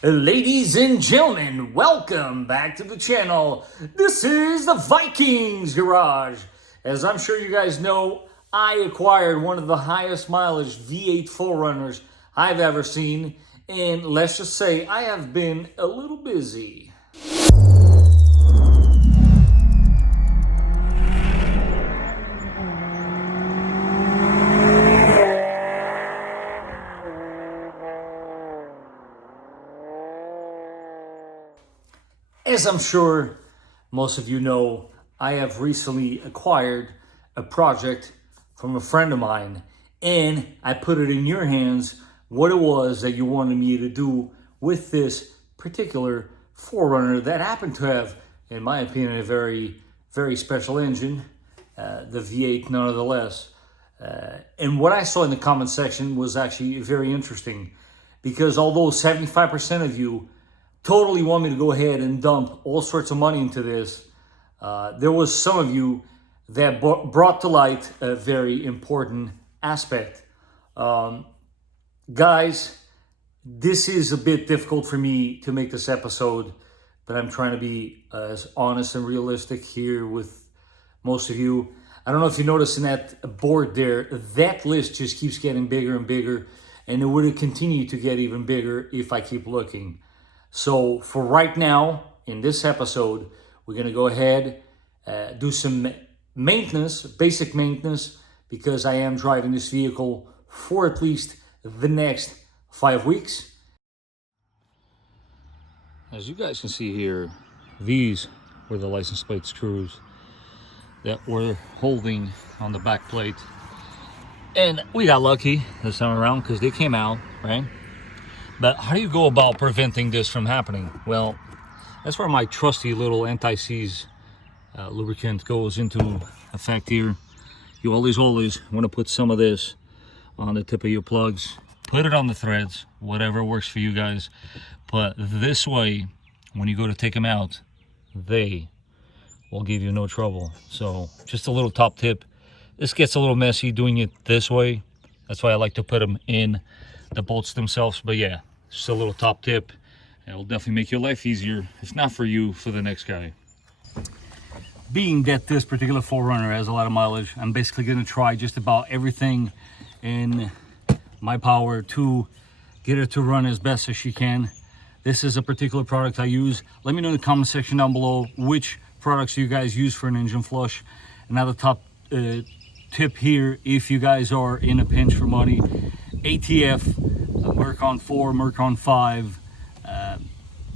Ladies and gentlemen, welcome back to the channel. This is the Vikings Garage. As I'm sure you guys know, I acquired one of the highest mileage V8 4Runners I've ever seen, and let's just say I have been a little busy. As I'm sure most of you know, I have recently acquired a project from a friend of mine, and I put it in your hands what it was that you wanted me to do with this particular 4Runner that happened to have, in my opinion, a very, very special engine, the V8 nonetheless. And what I saw in the comment section was actually very interesting, because although 75% of you totally want me to go ahead and dump all sorts of money into this, there was some of you that brought to light a very important aspect. Guys, this is a bit difficult for me to make this episode, but I'm trying to be as honest and realistic here with most of you. I don't know if you noticed in that board there, that list just keeps getting bigger and bigger, and it would continue to get even bigger if I keep looking. So for right now, in this episode, we're going to go ahead, do some maintenance, basic maintenance, because I am driving this vehicle for at least the next 5 weeks. As you guys can see here, these were the license plate screws that we're holding on the back plate. And we got lucky this time around because they came out, right? But how do you go about preventing this from happening? Well, that's where my trusty little anti-seize lubricant goes into effect here. You always want to put some of this on the tip of your plugs. Put it on the threads, whatever works for you guys. But this way, when you go to take them out, they will give you no trouble. So just a little top tip. This gets a little messy doing it this way. That's why I like to put them in the bolts themselves. But yeah, just a little top tip. It'll definitely make your life easier. If not for you, for the next guy. Being that this particular 4Runner has a lot of mileage, I'm basically going to try just about everything in my power to get it to run as best as she can. This is a particular product I use. Let me know in the comment section down below which products you guys use for an engine flush. Another top tip here, if you guys are in a pinch for money, ATF, Mercon 4, Mercon 5,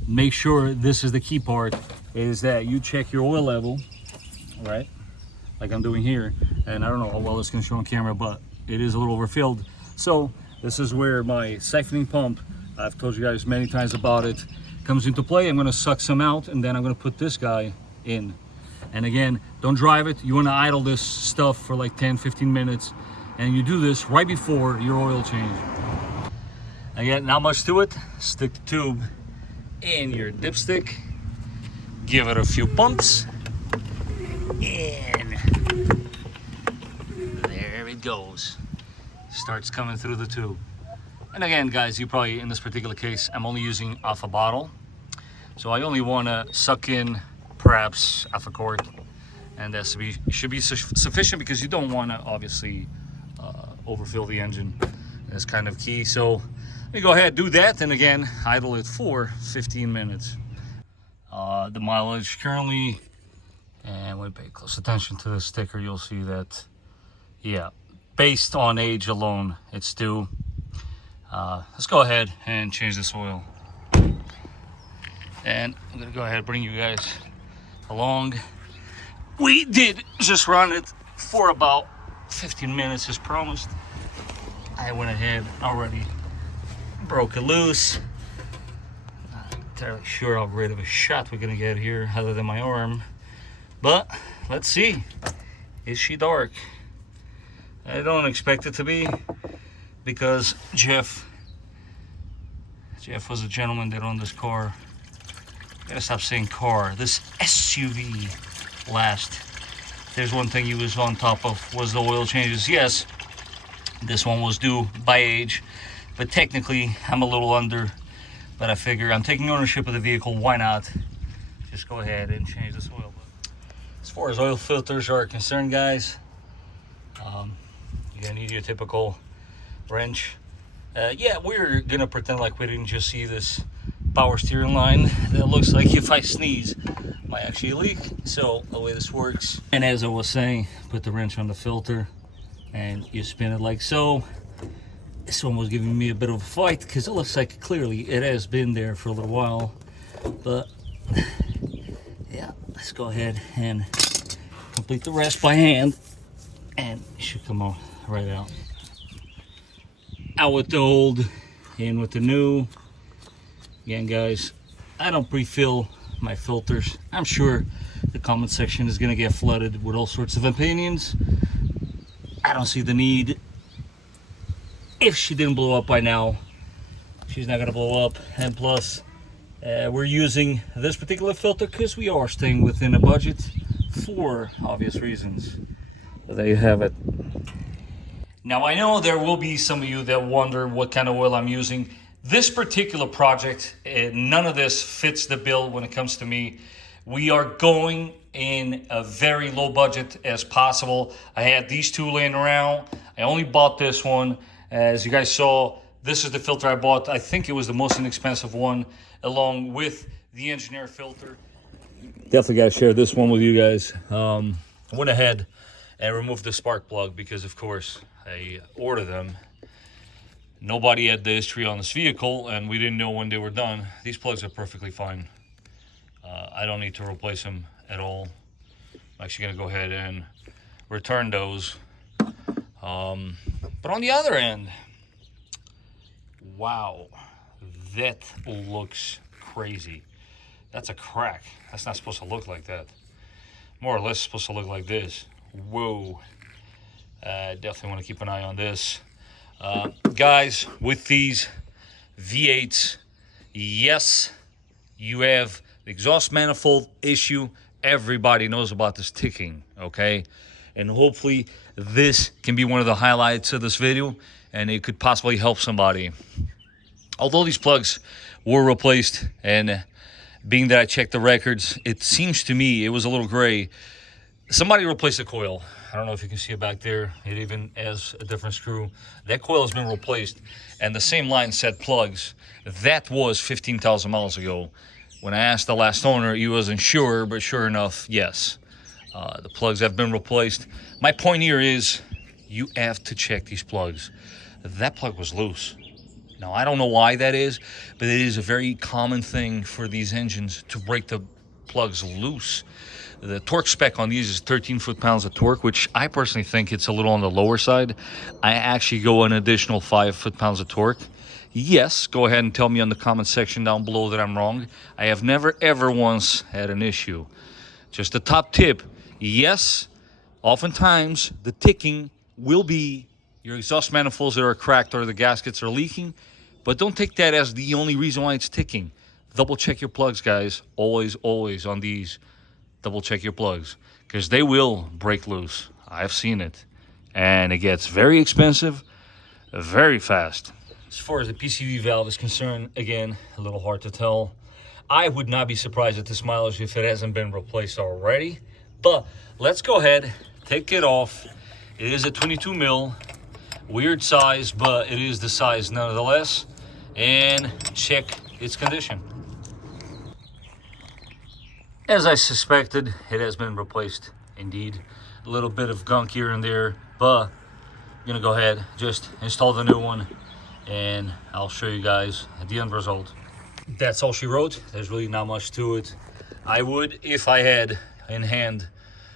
make sure, this is the key part, is that you check your oil level, right? Like I'm doing here. And I don't know how well it's going to show on camera, but it is a little overfilled. So this is where my siphoning pump, I've told you guys many times about it, comes into play. I'm going to suck some out, and then I'm going to put this guy in. And again, don't drive it. You want to idle this stuff for like 10-15 minutes, and you do this right before your oil change. Again, not much to it. Stick the tube in your dipstick, give it a few pumps, and there it goes. Starts coming through the tube. And again, guys, you probably, in this particular case, I'm only using half a bottle, so I only want to suck in perhaps half a quart, and that should be sufficient, because you don't want to obviously overfill the engine. That's kind of key. So let me go ahead, do that, and again, idle it for 15 minutes. The mileage currently, and when you pay close attention to the sticker, you'll see that, yeah, based on age alone, it's due. Let's go ahead and change this oil. And I'm gonna go ahead and bring you guys along. We did just run it for about 15 minutes as promised. I went ahead, already broke it loose. Not entirely sure how great of a shot we're gonna get here other than my arm, but let's see. Is she dark? I don't expect it to be, because Jeff was a gentleman that owned this car. Gotta stop saying car, this SUV last. There's one thing he was on top of, was the oil changes. Yes, this one was due by age, but technically I'm a little under but I figure I'm taking ownership of the vehicle, why not just go ahead and change this oil. As far as oil filters are concerned, guys, you're gonna need your typical wrench. Yeah, we're gonna pretend like we didn't just see this power steering line that looks like if I sneeze might actually leak. So the way this works, and as I was saying, put the wrench on the filter and you spin it like so. This one was giving me a bit of a fight because it looks like clearly it has been there for a little while, but yeah, let's go ahead and complete the rest by hand and it should come out right out with the old, in with the new. Again, guys, I don't pre-fill my filters. I'm sure the comment section is gonna get flooded with all sorts of opinions. I don't see the need. If she didn't blow up by now, she's not gonna blow up. And plus, we're using this particular filter because we are staying within a budget for obvious reasons. So there you have it. Now, I know there will be some of you that wonder what kind of oil I'm using. This particular project, none of this fits the bill when it comes to me. We are going in a very low budget as possible. I had these two laying around. I only bought this one. As you guys saw, this is the filter I bought. I think it was the most inexpensive one, along with the engineer filter. Definitely got to share this one with you guys. I went ahead and removed the spark plug because, of course, I ordered them. Nobody had the history on this vehicle, and we didn't know when they were done. These plugs are perfectly fine. I don't need to replace them at all. I'm actually going to go ahead and return those. But on the other end, wow, that looks crazy. That's a crack. That's not supposed to look like that. More or less supposed to look like this. Whoa. Definitely want to keep an eye on this. Guys, with these V8s, yes, you have the exhaust manifold issue. Everybody knows about this ticking, okay? And hopefully this can be one of the highlights of this video and it could possibly help somebody. Although these plugs were replaced, and being that I checked the records, it seems to me it was a little gray. Somebody replaced the coil. I don't know if you can see it back there. It even has a different screw. That coil has been replaced, and the same line said plugs. That was 15,000 miles ago. When I asked the last owner, he wasn't sure, but sure enough, yes. The plugs have been replaced. My point here is you have to check these plugs. That plug was loose. Now, I don't know why that is, but it is a very common thing for these engines to break the plugs loose. The torque spec on these is 13 foot-pounds of torque, which I personally think it's a little on the lower side. I actually go an additional 5 foot-pounds of torque. Yes, go ahead and tell me on the comment section down below that I'm wrong. I have never, ever once had an issue. Just a top tip, yes, oftentimes the ticking will be your exhaust manifolds that are cracked or the gaskets are leaking, but don't take that as the only reason why it's ticking. Double check your plugs, guys. Always, always on these. Double check your plugs because they will break loose. I've seen it, and it gets very expensive very fast. As far as the PCV valve is concerned, again, a little hard to tell. I would not be surprised at this mileage if it hasn't been replaced already, but let's go ahead, take it off. It is a 22 mil, weird size, but it is the size nonetheless, and check its condition. As I suspected, it has been replaced indeed. A little bit of gunk here and there, but I'm gonna go ahead, just install the new one, and I'll show you guys the end result. That's all she wrote. There's really not much to it. I would, if I had in hand,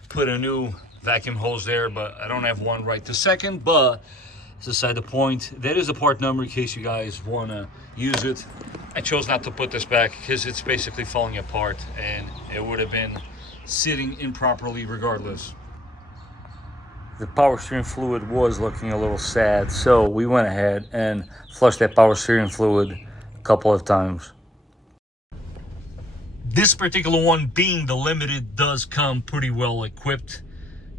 put a new vacuum hose there, but I don't have one right this second. But it's beside the point. That is the part number in case you guys want to use it. I chose not to put this back because it's basically falling apart and it would have been sitting improperly regardless. The power steering fluid was looking a little sad, so we went ahead and flushed that power steering fluid a couple of times. This particular one, being the limited, does come pretty well equipped.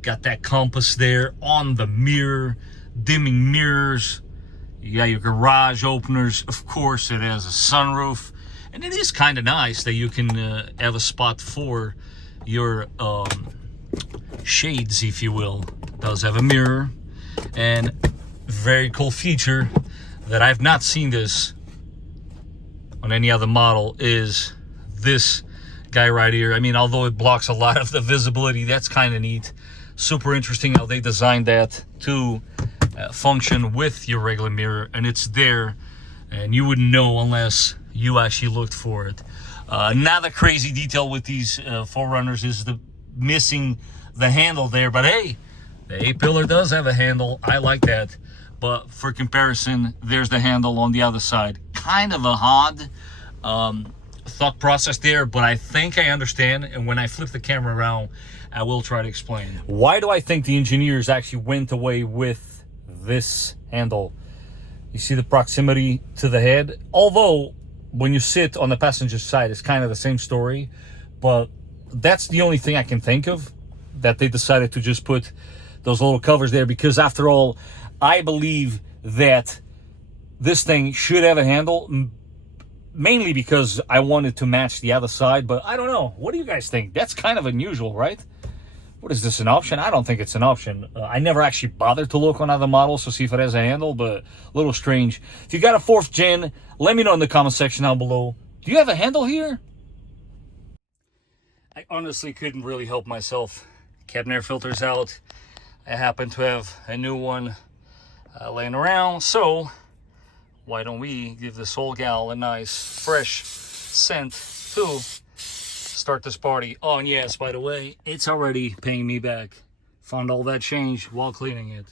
Got that compass there on the mirror, dimming mirrors. You got your garage openers. Of course, it has a sunroof. And it is kind of nice that you can have a spot for your shades, if you will. It does have a mirror, and very cool feature that I've not seen this on any other model is this guy right here. I mean, although it blocks a lot of the visibility, that's kind of neat. Super interesting how they designed that to function with your regular mirror, and it's there, and you wouldn't know unless you actually looked for it. Another crazy detail with these 4Runners is the missing the handle there, but hey, the A-pillar does have a handle. I like that. But for comparison, there's the handle on the other side. Kind of a odd thought process there, but I think I understand. And when I flip the camera around, I will try to explain. Why do I think the engineers actually went away with this handle? You see the proximity to the head? Although, when you sit on the passenger side, it's kind of the same story. But that's the only thing I can think of, that they decided to just put those little covers there, because after all, I believe that this thing should have a handle, mainly because I wanted to match the other side, but I don't know. What do you guys think? That's kind of unusual, right? What is this, an option? I don't think it's an option. I never actually bothered to look on other models to see if it has a handle, but a little strange. If you got a 4th gen, let me know in the comment section down below. Do you have a handle here? I honestly couldn't really help myself. Cabin air filter's out. I happen to have a new one laying around, so why don't we give this old gal a nice fresh scent to start this party. Oh, and yes, by the way, it's already paying me back. Found all that change while cleaning it.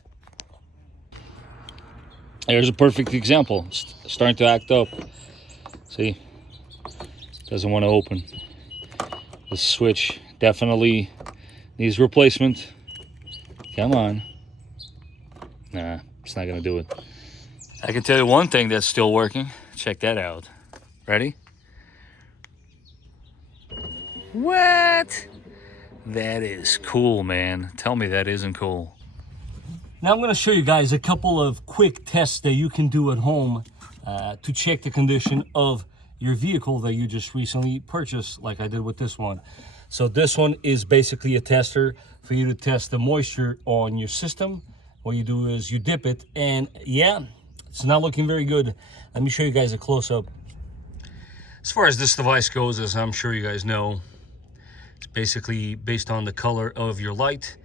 Here's a perfect example. It's starting to act up. See, doesn't want to open. The switch definitely needs replacement. Come on. Nah, it's not gonna do it. I can tell you one thing that's still working. Check that out. Ready? What? That is cool, man. Tell me that isn't cool. Now I'm gonna show you guys a couple of quick tests that you can do at home to check the condition of your vehicle that you just recently purchased, like I did with this one. So this one is basically a tester for you to test the moisture on your system. What you do is you dip it, and yeah, it's not looking very good. Let me show you guys a close-up. As far as this device goes, as I'm sure you guys know, it's basically based on the color of your light.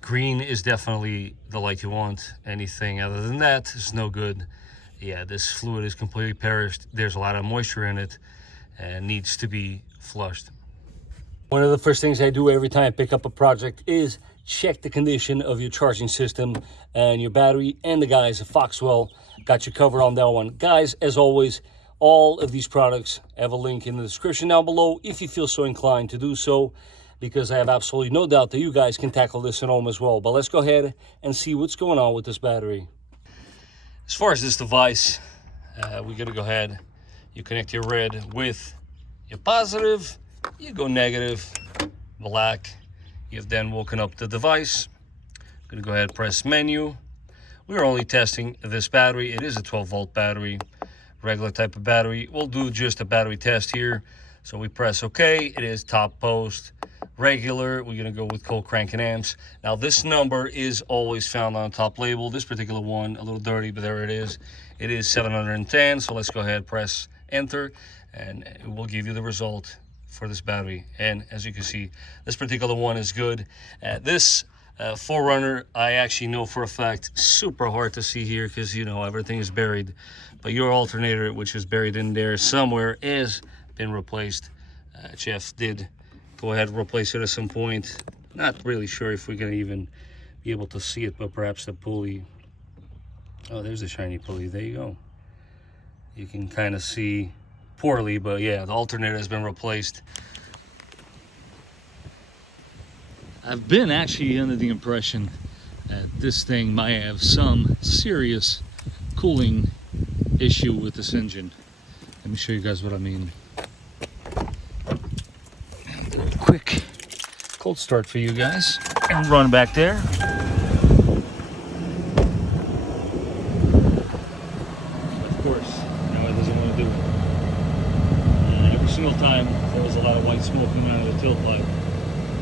Green is definitely the light you want. Anything other than that is no good. Yeah, this fluid is completely perished. There's a lot of moisture in it and needs to be flushed. One of the first things I do every time I pick up a project is check the condition of your charging system and your battery. And the guys at Foxwell got you covered on that one. Guys, as always, all of these products have a link in the description down below if you feel so inclined to do so, because I have absolutely no doubt that you guys can tackle this at home as well. But let's go ahead and see what's going on with this battery. As far as this device, we're gonna go ahead. You connect your red with your positive. You go negative, black. You've then woken up the device. I'm gonna go ahead and press menu. We're only testing this battery. It is a 12-volt battery, regular type of battery. We'll do just a battery test here. So we press OK. It is top post, regular. We're gonna go with cold cranking amps. Now this number is always found on the top label. This particular one, a little dirty, but there it is. It is 710. So let's go ahead, press enter, and it will give you the result for this battery. And as you can see, this particular one is good. This 4Runner, I actually know for a fact, super hard to see here because, you know, everything is buried. But your alternator, which is buried in there somewhere, has been replaced. Jeff did go ahead and replace it at some point. Not really sure if we're going to even be able to see it, but perhaps the pulley. Oh, there's a shiny pulley. There you go. You can kind of see poorly, but yeah, the alternator has been replaced. I've been actually under the impression that this thing might have some serious cooling issue with this engine. Let me show you guys what I mean. Do a quick cold start for you guys and run back there. Of course, now it doesn't want to do it. single time there was a lot of white smoke coming out of the tailpipe.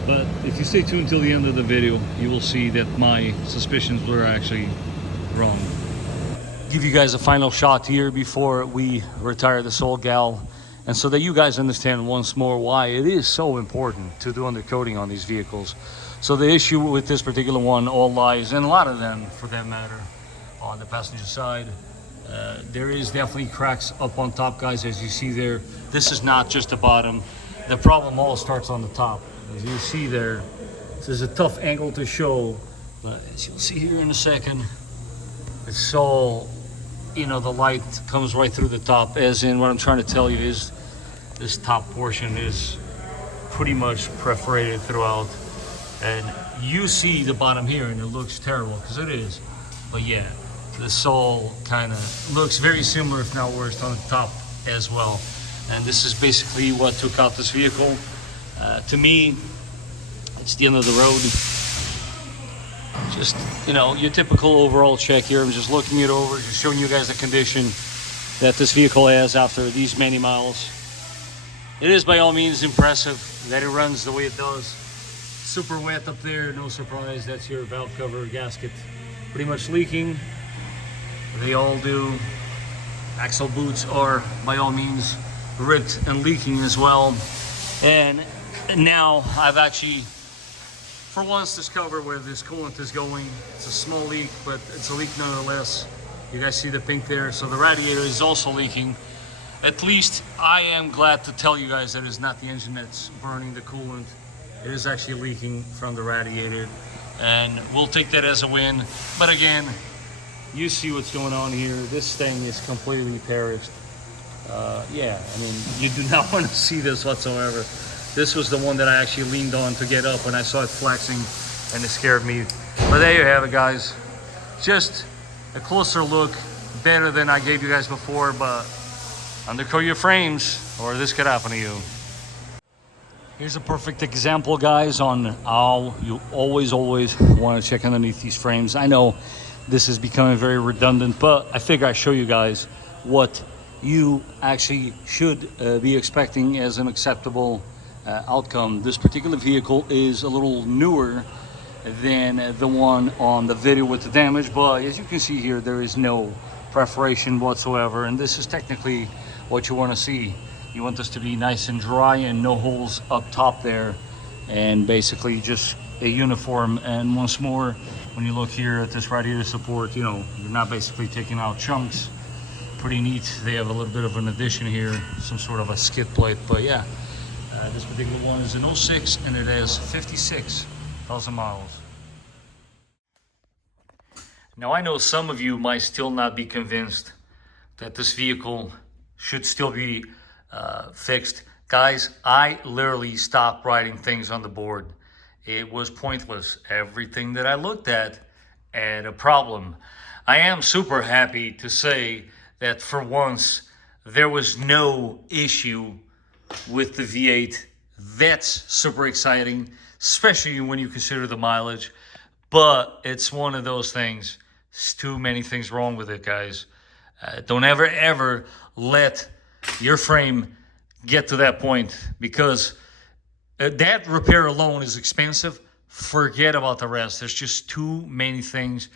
But if you stay tuned till the end of the video, you will see that my suspicions were actually wrong. Give you guys a final shot here before we retire the Soul Gal, and so that you guys understand once more why it is so important to do undercoating on these vehicles. So the issue with this particular one all lies, and a lot of them for that matter, on the passenger side. There is definitely cracks up on top, guys, as you see there. This is not just the bottom. The problem all starts on the top. As you see there, this is a tough angle to show, but as you'll see here in a second, it's all, you know, the light comes right through the top. As in, what I'm trying to tell you is this top portion is pretty much perforated throughout, and you see the bottom here and it looks terrible, because it is. But yeah, the sole kind of looks very similar, if not worse, on the top as well. And this is basically what took out this vehicle. To me, it's the end of the road. Just, you know, your typical overall check here. I'm just looking it over, just showing you guys the condition that this vehicle has after these many miles. It is by all means impressive that it runs the way it does. Super wet up there, no surprise. That's your valve cover gasket pretty much leaking. They all do. Axle boots are by all means ripped and leaking as well. And now I've actually, for once, discovered where this coolant is going. It's a small leak, but it's a leak nonetheless. You guys see the pink there? So the radiator is also leaking. At least I am glad to tell you guys that it's not the engine that's burning the coolant. It is actually leaking from the radiator, and we'll take that as a win. But again, you see what's going on here. This thing is completely perished. Yeah, I mean, you do not want to see this whatsoever. This was the one that I actually leaned on to get up when I saw it flexing, and it scared me. But there you have it, guys. Just a closer look, better than I gave you guys before, but undercoat your frames or this could happen to you. Here's a perfect example, guys, on how you always want to check underneath these frames. I know this is becoming very redundant, but I figure I show you guys what you actually should be expecting as an acceptable outcome. This particular vehicle is a little newer than the one on the video with the damage, but as you can see here, there is no perforation whatsoever, and this is technically what you want to see. You want this to be nice and dry and no holes up top there, and basically just a uniform. And once more, when you look here at this radiator support, you know, you're not basically taking out chunks. Pretty neat. They have a little bit of an addition here, some sort of a skid plate. But yeah, this particular one is an 06 and it has 56,000 miles. Now I know some of you might still not be convinced that this vehicle should still be fixed. Guys, I literally stopped writing things on the board. It was pointless. Everything that I looked at had a problem. I am super happy to say that for once there was no issue with the V8. That's super exciting, especially when you consider the mileage. But it's one of those things. There's too many things wrong with it, guys. Don't ever let your frame get to that point, because that repair alone is expensive. Forget about the rest. There's just too many things,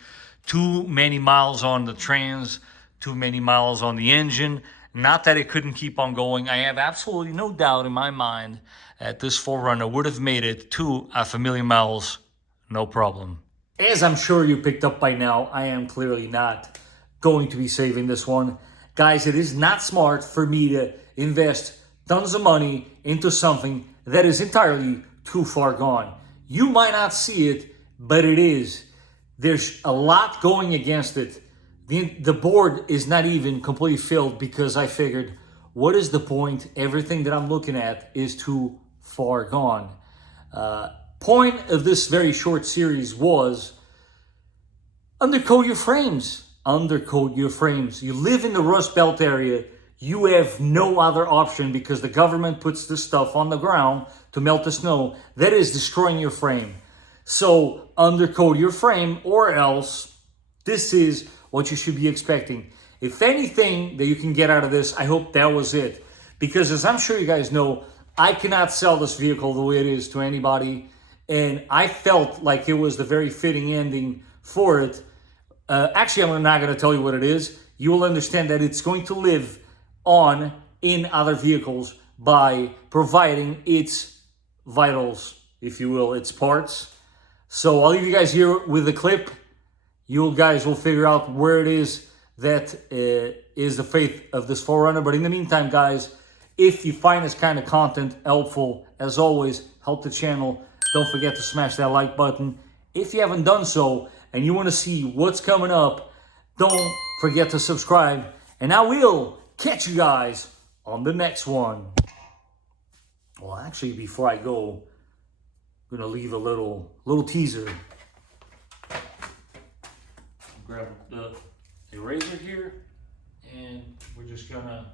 too many miles on the trans, too many miles on the engine. Not that it couldn't keep on going. I have absolutely no doubt in my mind that this 4Runner would have made it to 500,000 miles, no problem. As I'm sure you picked up by now, I am clearly not going to be saving this one. Guys, it is not smart for me to invest tons of money into something that is entirely too far gone. You might not see it, but it is. There's a lot going against it. The board is not even completely filled, because I figured, what is the point? Everything that I'm looking at is too far gone. Point of this very short series was undercoat your frames. Undercoat your frames. You live in the Rust Belt area. You have no other option, because the government puts this stuff on the ground to melt the snow. That is destroying your frame. So undercoat your frame, or else this is what you should be expecting. If anything that you can get out of this, I hope that was it. because as I'm sure you guys know, I cannot sell this vehicle the way it is to anybody. And I felt like it was the very fitting ending for it. Actually, I'm not going to tell you what it is. You will understand that it's going to live on in other vehicles by providing its vitals, if you will, its parts. So I'll leave you guys here with the clip. You guys will figure out where it is that is the faith of this 4Runner. But in the meantime, guys, if you find this kind of content helpful, as always, help the channel. Don't forget to smash that like button. If you haven't done so and you want to see what's coming up, don't forget to subscribe. And I will catch you guys on the next one. Well, actually, before I go, I'm going to leave a little teaser. Grab the eraser here, and we're just going to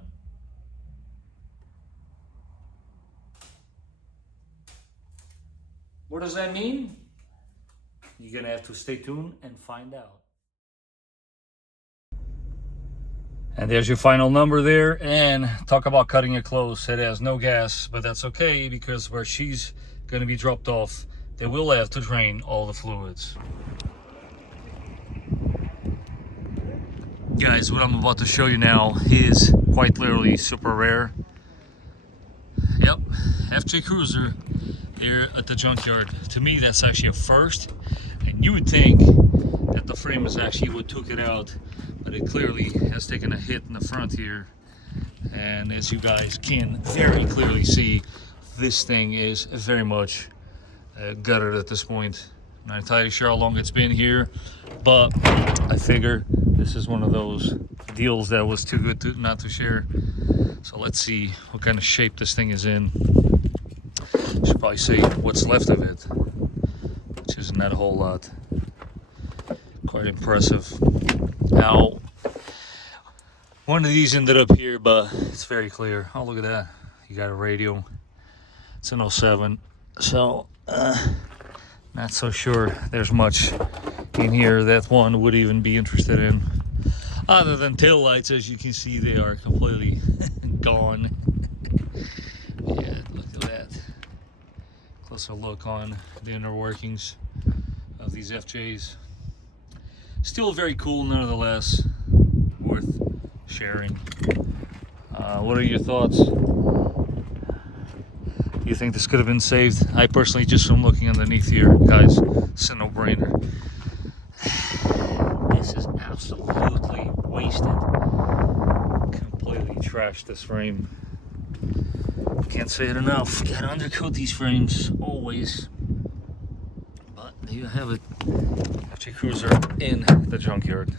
what does that mean? You're going to have to stay tuned and find out. And there's your final number there. And talk about cutting it close. It has no gas, but that's okay because where she's going to be dropped off, they will have to drain all the fluids. Guys, what I'm about to show you now is quite literally super rare. Yep, FJ Cruiser here at the Junkyard. To me, that's actually a first, and you would think that the frame is actually what took it out, but it clearly has taken a hit in the front here. And as you guys can very clearly see, this thing is very much gutted at this point. I'm not entirely sure how long it's been here, but I figure this is one of those deals that was too good not to share. So let's see what kind of shape this thing is in. Should probably say what's left of it, which isn't that a whole lot. Quite impressive. Now, one of these ended up here, but it's very clear. Oh, look at that. You got a radio. It's an 07. So, not so sure there's much in here that one would even be interested in. Other than tail lights, as you can see, they are completely gone. Yeah, look at that. Closer look on the inner workings of these FJs. Still very cool, nonetheless. Worth sharing. What are your thoughts? Do you think this could have been saved? I personally, just from looking underneath here, guys, it's a no-brainer. This is absolutely wasted. Completely trashed this frame. Can't say it enough. Gotta undercoat these frames always. But there you have it. FJ Cruiser in the Junkyard.